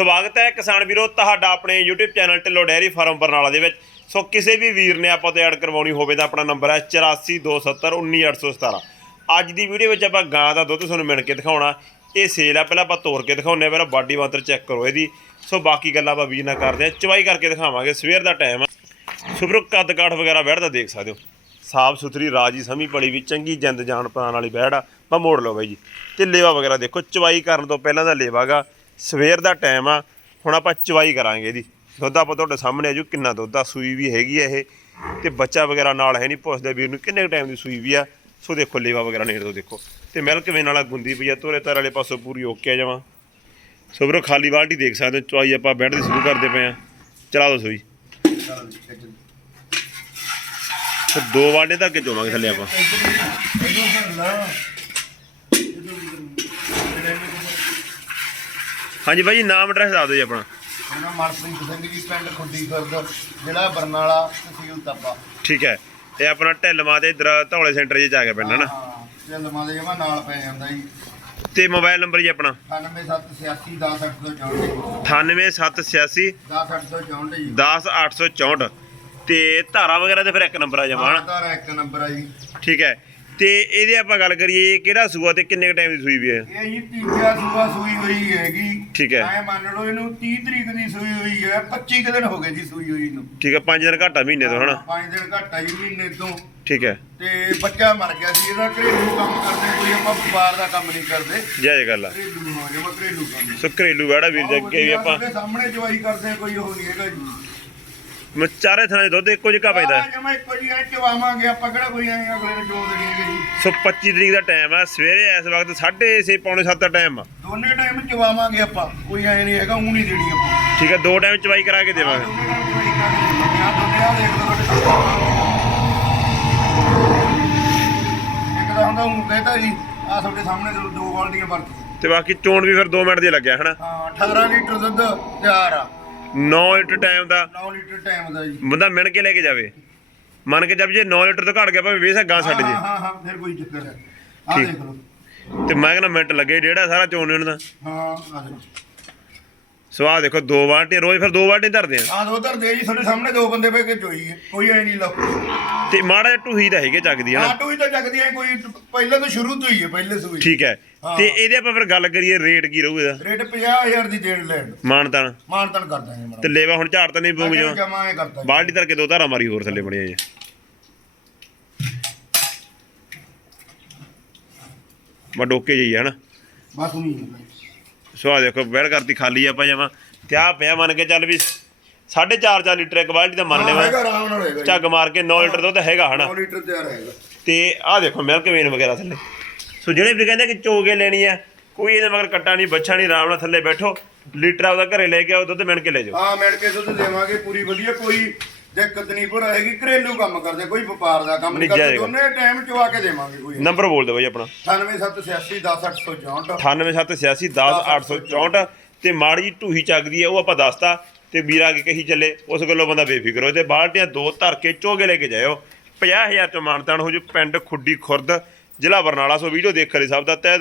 ਸਵਾਗਤ ਹੈ ਕਿਸਾਨ ਵੀਰੋ, ਤੁਹਾਡਾ ਆਪਣੇ YouTube channel Dhillon dairy farm Barnala ਦੇ ਵਿੱਚ। ਸੋ ਕਿਸੇ ਵੀ ਵੀਰ ਨੇ ਆਪਾਂ ਤੋਂ ਐਡ ਕਰਵਾਉਣੀ ਹੋਵੇ ਤਾਂ ਆਪਣਾ ਨੰਬਰ ਹੈ 8427191817 ਅੱਜ ਦੀ ਵੀਡੀਓ ਵਿੱਚ ਆਪਾਂ ਗਾਂ ਦਾ ਦੁੱਧ ਤੁਹਾਨੂੰ ਮਿਣ ਕੇ ਦਿਖਾਉਣਾ। ਇਹ ਸੇਲ ਆ, ਪਹਿਲਾਂ ਆਪਾਂ ਤੋੜ ਕੇ ਦਿਖਾਉਂਦੇ ਆ ਪਹਿਲਾਂ ਬਾਡੀ ਮਾਤਰ ਚੈੱਕ ਕਰੋ ਇਹਦੀ। ਸੋ ਬਾਕੀ ਗੱਲਾਂ ਆਪਾਂ ਵੀਰ ਨਾਲ ਕਰਦੇ ਆ ਚਵਾਈ ਕਰਕੇ ਦਿਖਾਵਾਂਗੇ, ਸਵੇਰ ਦਾ ਟਾਈਮ ਆ। ਸੁਬਰੋ ਕੱਦ ਕਾਠ ਵਗੈਰਾ ਬੈਠਦਾ ਦੇਖ ਸਕਦੇ ਹੋ। ਸਾਫ਼ ਸੁਥਰੀ, ਰਾਜੀ ਸਮੀ ਪਲੀ ਵੀ, ਚੰਗੀ ਜਿੰਦ ਜਾਨ ਪਾਣ ਵਾਲੀ ਬੈੜ ਆ। ਮੈਂ ਮੋੜ ਲਓ ਬਾਈ ਜੀ। ਤੇ ਲੇਵਾ ਵਗੈਰਾ ਦੇਖੋ, ਚਵਾਈ ਕਰਨ ਤੋਂ ਪਹਿਲਾਂ ਦਾ ਲੇਵਾਗਾ ਸਵੇਰ ਦਾ ਟਾਈਮ ਆ, ਹੁਣ ਆਪਾਂ ਚਵਾਈ ਕਰਾਂਗੇ ਇਹਦੀ। ਦੁੱਧ ਆਪਾਂ ਤੁਹਾਡੇ ਸਾਹਮਣੇ ਆ ਆਜੂ ਕਿੰਨਾ ਦੁੱਧ ਆ, ਸੂਈ ਵੀ ਹੈਗੀ ਆ ਇਹ। ਤੇ ਬੱਚਾ ਵਗੈਰਾ ਨਾਲ ਹੈ ਨਹੀਂ ਪੁੱਛਦੇ ਵੀਰ ਨੂੰ, ਕਿੰਨੇ ਟਾਈਮ ਦੀ ਸੂਈ ਵੀ ਆ? ਸੋ ਦੇਖੋ, ਲੇਵਾ ਵਗੈਰਾ ਨੇੜ ਤੋਂ ਦੇਖੋ। ਤੇ ਮਿਲਕ ਵੇਨ ਵਾਲਾ ਗੁੰਦੀ ਪਈ ਆ, ਤੋਰੇ ਤਾਰ ਵਾਲੇ ਪਾਸੋਂ ਪੂਰੀ ਓਕੇ ਆ ਜਾਵਾਂ ਸੋ ਵੀਰੋ, ਖਾਲੀ ਬਾਲਟੀ ਦੇਖ ਸਕਦੇ ਹੋ, ਚਵਾਈ ਆਪਾਂ ਬੈਠ ਦੀ ਸ਼ੁਰੂ ਕਰਦੇ ਪਏ ਆ। ਚਲਾ ਦੋ ਸੂਈ। ਦੋ ਵਾਡੇ ਤੱਕ ਚੋਵਾਂਗੇ ਥੱਲੇ ਆਪਾਂ। ਹਾਂਜੀ ਜੀ ਨਾਮ ਐਡਰੈਸ ਦੱਸ ਦਿਓ ਜੀ ਆਪਣਾ। ਮੇਰਾ ਮਨਪ੍ਰੀਤ ਸਿੰਘ ਜੀ ਪਿੰਡ ਖੁੱਡੀ ਖੁਰਦ ਜ਼ਿਲ੍ਹਾ ਬਰਨਾਲਾ ਤਹਿਸੀਲ ਤੱਪਾ। ਠੀਕ ਹੈ। ਇਹ ਆਪਣਾ ਢਿੱਲਮਾ ਤੇ ਇਧਰ ਧੌਲੇ ਸੈਂਟਰ 'ਚ ਜਾ ਕੇ ਹੈ ਨਾ। ਹਾਂ ਢਿੱਲਮਾਂ ਦੇ ਜਮਾ ਨਾਲ ਪੈ ਜਾਂਦਾ ਜੀ। ਤੇ ਮੋਬਾਈਲ ਨੰਬਰ ਜੀ ਆਪਣਾ? 9786 10864 98786 10864 ਜੀ। 10864 ਤੇ ਧਾਰਾ ਵਗੈਰਾ ਤੇ ਫਿਰ ਇੱਕ ਨੰਬਰ ਆ ਜਾਵਾ ਹਨਾ? ਧਾਰਾ ਇੱਕ ਨੰਬਰ ਆ ਜੀ। ਠੀਕ ਹੈ। ਤੇ ਇਹਦੇ ਆਪਾਂ ਗੱਲ ਕਰੀਏ ਕਿਹੜਾ ਸੂਆ ਤੇ ਕਿੰਨੇ ਟਾਈਮ ਦੀ ਸੂਈ ਵੀ ਹੈ? ਇਹ ਜੀ ਤੀਜਾ ਸੂਆ ਸੂਈ ਹੋਈ ਹੈਗੀ। ਠੀਕ ਹੈ। ਐ ਮੰਨ ਲਓ ਇਹਨੂੰ 30 ਤਰੀਕ ਦੀ ਸੂਈ ਹੋਈ ਹੈ 25 ਕੁ ਦਿਨ ਹੋ ਗਏ ਜੀ ਸੂਈ ਹੋਈ ਨੂੰ। ਠੀਕ ਹੈ 5 ਦਿਨ ਘਾਟਾ ਮਹੀਨੇ ਤੋਂ ਹਨਾ? 5 ਦਿਨ ਘੱਟ ਜੀ ਮਹੀਨੇ ਤੋਂ। ਠੀਕ ਹੈ। ਤੇ ਬੱਚਾ ਮਰ ਗਿਆ ਸੀ ਇਹਦਾ ਘਰੇਲੂ ਕੰਮ ਕਰਦੇ ਕੋਈ ਆਪਾਂ ਵਪਾਰ ਦਾ ਕੰਮ ਨਹੀਂ ਕਰਦੇ। ਜੈ ਗੱਲ ਆ। ਘਰੇਲੂ ਹੋ ਜਾਵਾ ਘਰੇਲੂ ਕੰਮ। ਸੋ ਘਰੇਲੂ ਵਾੜਾ ਵੀਰ ਅੱਗੇ ਵੀ ਆਪਾਂ ਸਾਹਮਣੇ ਜਵਾਈ ਕਰਦੇ ਕੋਈ ਉਹ ਨਹੀਂ ਹੈਗਾ ਜੀ। ਮ- ਚਾਰੇ ਥਾਂ ਦੇ ਦੁੱਧ ਇੱਕੋ ਜਿਹਾ ਪੈਂਦਾ। ਹੈ। ਜਮਾ ਇੱਕੋ ਜੀ ਐ ਚਵਾਵਾਂਗੇ ਆਪਾਂ ਕਿਹੜਾ ਕੋਈ ਐ ਅਗਲੇ ਨੂੰ ਚੋਦ ਨਹੀਂ ਹੈਗੇ ਜੀ। ਸੋ 25 ਤਰੀਕ ਦਾ ਟਾਈਮ ਆ ਸਵੇਰੇ ਇਸ ਵਕਤ 6:30 ਪੌਣੇ 7 ਦਾ ਟਾਈਮ ਆ। ਦੋਨੇ ਟਾਈਮ ਚਵਾਵਾਂਗੇ ਆਪਾਂ ਕੋਈ ਐ ਨਹੀਂ ਹੈਗਾ ਊਂ ਨਹੀਂ ਦੇਣੀ ਆਪਾਂ। ਠੀਕ ਹੈ ਦੋ ਟਾਈਮ ਚਵਾਈ ਕਰਾ ਕੇ ਦੇਵਾਂਗੇ। ਦੋਨੇ ਟਾਈਮ ਚਵਾਈ ਕਰਦੇ ਆ ਦੋਨੇ ਆ ਦੇਖ ਲਓ ਤੁਹਾਡੇ ਸਾਹਮਣੇ। ਇੱਕ ਤਾਂ ਹੁੰਦਾ ਊਂ ਕਹਿੰਦਾ ਜੀ ਆ ਤੁਹਾਡੇ ਸਾਹਮਣੇ ਦੋ- ਦੋ ਬਾਲਟੀਆਂ ਵਰਤ ਤੇ ਬਾਕੀ ਚੋਣ ਵੀ ਫਿਰ 2 ਮਿੰਟ ਦੀ ਲੱਗਿਆ ਹਨਾ? ਹਾਂ 18 ਲੀਟਰ ਦੁੱਧ ਤਿਆਰ ਆ। 9 ਲੀਟਰ ਟਾਈਮ ਦਾ। 9 ਲੀਟਰ ਟਾਈਮ ਦਾ ਜੀ। ਬੰਦਾ ਮਿਣ ਕੇ ਲੈ ਕੇ ਜਾਵੇ। ਮੰਨ ਕੇ ਜਦ ਜੇ 9 ਲੀਟਰ ਤੋਂ ਘਟ ਗਿਆ ਭਾਵੇਂ ਵੇਸਾ ਗਾਂ ਛੱਡ ਹਾਂ ਜੇ। ਹਾਂ ਹਾਂ ਫਿਰ ਕੋਈ ਚੱਕਰ ਹੈ ਆ ਠੀਕ। ਦੇਖ ਲਓ। ਤੇ ਮੈਂ ਕਹਿੰਦਾ ਮਿੰਟ ਲੱਗੇ ਡੇਢਾ ਸਾਰਾ ਚੋਣ ਉਹਨਾਂ ਦਾ। ਹਾਂ ਆ ਦੇਖੋ ਸਵਾਹ ਦੇਖੋ ਦੋ ਬਾਲਟੇ ਰੋਜ਼ ਫਿਰ ਦੋ ਬਾਲਟੇ ਧਰਦੇ ਆ। ਆ ਦੋ ਧਰਦੇ ਜੀ ਤੁਹਾਡੇ ਸਾਹਮਣੇ ਦੋ ਬੰਦੇ ਬਹਿ ਕੇ ਚੋਈ ਹੈ ਕੋਈ ਐ ਨਹੀਂ ਲਓ। ਤੇ ਮਾੜਾ ਜਿਹਾ ਟੂਹੀ ਦਾ ਹੈਗੇ ਚੱਕਦੀ ਹਨਾ ਆਟੋ ਹੀ ਤਾਂ ਜਗਦੀ ਐ ਕੋਈ ਪਹਿਲਾਂ ਤੋਂ ਸ਼ੁਰੂ ਤੋਂ ਹੀ ਹੈ ਪਹਿਲੇ ਸੂਈ ਠੀਕ ਹੈ ਹਾਂ। ਤੇ ਇਹਦੇ ਆਪਾਂ ਫਿਰ ਗੱਲ ਕਰੀਏ ਰੇਟ ਕੀ ਰਹੂ ਇਹਦਾ? ਰੇਟ 50000 ਦੀ ਦੇਣ ਲੈਣ। ਮਾਨਤਾਨ। ਮਾਨਤਨ ਕਰ ਦਾਂਗੇ ਤੇ ਮੜਾ ਲੇਵਾ ਹੁਣ ਝਾੜ ਤਾਂ ਨਹੀਂ ਪਊਗੀ ਜਮਾ। ਜਮਾ ਇਹ ਕਰਤਾ ਜੀ। ਬਾਲਟੀ ਧਰ ਕੇ ਦੋ ਧਾਰਾ ਮਾਰੀ ਹੋਰ ਥੱਲੇ ਬਣਿਆ ਜੀ ਮੈਂ ਡੋਕੇ ਜਾਈ ਹੈ ਨਾ। ਬਸ ਨਹੀਂ ਸੋ ਆ ਦੇਖੋ ਬੈੜ ਕਰਤੀ ਖਾਲੀ ਆਪਾਂ ਜਮਾ। ਤੇ ਆ ਪਿਆ ਮੰਨ ਕੇ ਚੱਲ ਵੀ 4.5 4 ਲੀਟਰ ਇੱਕ ਬਾਲਟੀ ਦਾ ਮੰਨ ਲੈਵਾ ਝੱਗ ਮਾਰ ਕੇ 9 ਲੀਟਰ ਦੁੱਧ ਹੈਗਾ ਹਨਾ। 9 ਲੀਟਰ ਤਿਆਰ ਹੈਗਾ। ਤੇ ਆ ਦੇਖੋ ਮਿਲਕ ਵੇਨ ਵਗੈਰਾ ਥੱਲੇ। ਸੋ ਜਿਹੜੇ ਵੀ ਕਹਿੰਦੇ ਕਿ ਚੋਗੇ ਲੈਣੀ ਆ ਕੋਈ ਇਹਦੇ ਮਗਰ ਕੱਟਾ ਨਹੀਂ ਬੱਛਾ ਨਹੀਂ ਆਰਾਮ ਨਾਲ ਥੱਲੇ ਬੈਠੋ ਲੀਟਰ ਆਪਦਾ ਘਰੇ ਲੈ ਕੇ ਆਓ ਦੁੱਧ ਮਿਣ ਕੇ ਲੈ ਜਾਓ। ਹਾਂ ਮਿਲ ਕੇ ਦੁੱਧ ਦੇਵਾਂਗੇ ਪੂਰੀ ਵਧੀਆ ਕੋਈ ਦਿੱਕਤ ਨਹੀਂ ਪਰ ਹੈਗੀ ਘਰੇਲੂ ਕੰਮ ਕਰਦੇ ਕੋਈ ਵਪਾਰ ਦਾ ਕੰਮ ਨਹੀਂ ਕਰਦੇ। ਦੋਨੇ ਟਾਈਮ ਚਵਾ ਕੇ ਦੇਵਾਂਗੇ ਕੋਈ ਨੰਬਰ ਬੋਲ ਦਿਓ ਬਾਈ ਆਪਣਾ। 9786 10864 98786 ਤੇ ਮਾੜੀ ਢੂਹੀ ਚੱਕਦੀ ਹੈ ਉਹ ਆਪਾਂ ਦੱਸਤਾ ਤੇ ਵੀਰ ਕੇ ਕਹੀ ਚੱਲੇ ਉਸ ਗੱਲੋਂ ਬੰਦਾ ਬੇਫਿਕਰ ਹੋ ਤੇ ਬਾਲਟੀਆਂ ਦੋ ਧਰ ਕੇ ਚੋਗੇ ਲੈ ਕੇ ਜਾਇਓ। 50000 ਚ ਮਾਨਤਾਨ ਹੋ ਜੂ ਪਿੰਡ ਖੁੱਡੀ ਖੁਰਦ। ਜ਼ਿਲ੍ਹਾ ਬਰਨਾਲਾ ਸੋ ਵੀਡੀਓ ਦੇਖ ਕਰੇ ਸਭ ਦਾ ਤਹਿ